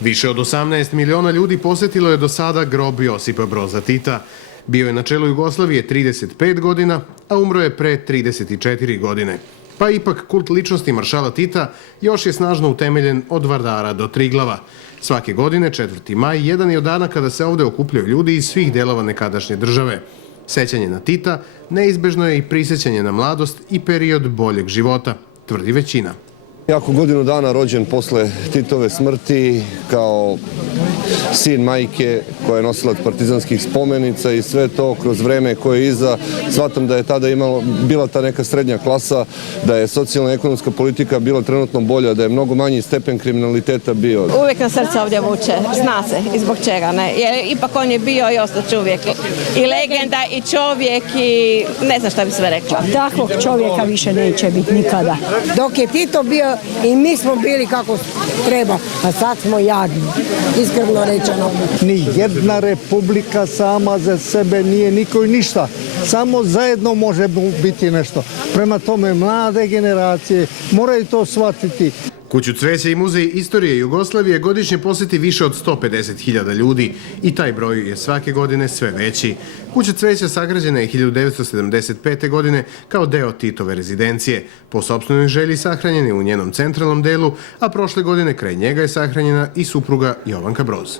Više od 18 miliona ljudi posjetilo je do sada grob Josipa Broza Tita. Bio je na čelu Jugoslavije 35 godina, a umro je pre 34 godine. Pa ipak kult ličnosti maršala Tita još je snažno utemeljen od Vardara do Triglava. Svake godine, 4. maj, jedan je od dana kada se ovde okupljaju ljudi iz svih delova nekadašnje države. Sećanje na Tita neizbežno je i prisjećanje na mladost i period boljeg života, tvrdi većina. Jako godinu dana rođen posle Titove smrti kao sin majke koja je nosilac partizanskih spomenica i sve to kroz vreme koje je iza. Shvatam da je tada bila ta neka srednja klasa, da je socijalna i ekonomska politika bila trenutno bolja, da je mnogo manji stepen kriminaliteta bio. Uvijek na srce ovdje vuče, zna se i zbog čega ne, jer ipak on je bio i ostaće uvijek i legenda i čovjek i ne znam šta bi sve rekla. Takvog čovjeka više neće biti nikada. Dok je Tito bio i mi smo bili kako treba, a sad smo jadni, iskreno rečeno. Ni jedna republika sama za sebe nije niko i ništa. Samo zajedno može biti nešto. Prema tome, mlade generacije moraju to shvatiti. Kuću cveća i muzej istorije Jugoslavije godišnje posjeti više od 150.000 ljudi i taj broj je svake godine sve veći. Kuća cveća sagrađena je 1975. godine kao deo Titove rezidencije. Po sopstvenoj želji sahranjen je u njenom centralnom delu, a prošle godine kraj njega je sahranjena i supruga Jovanka Broz.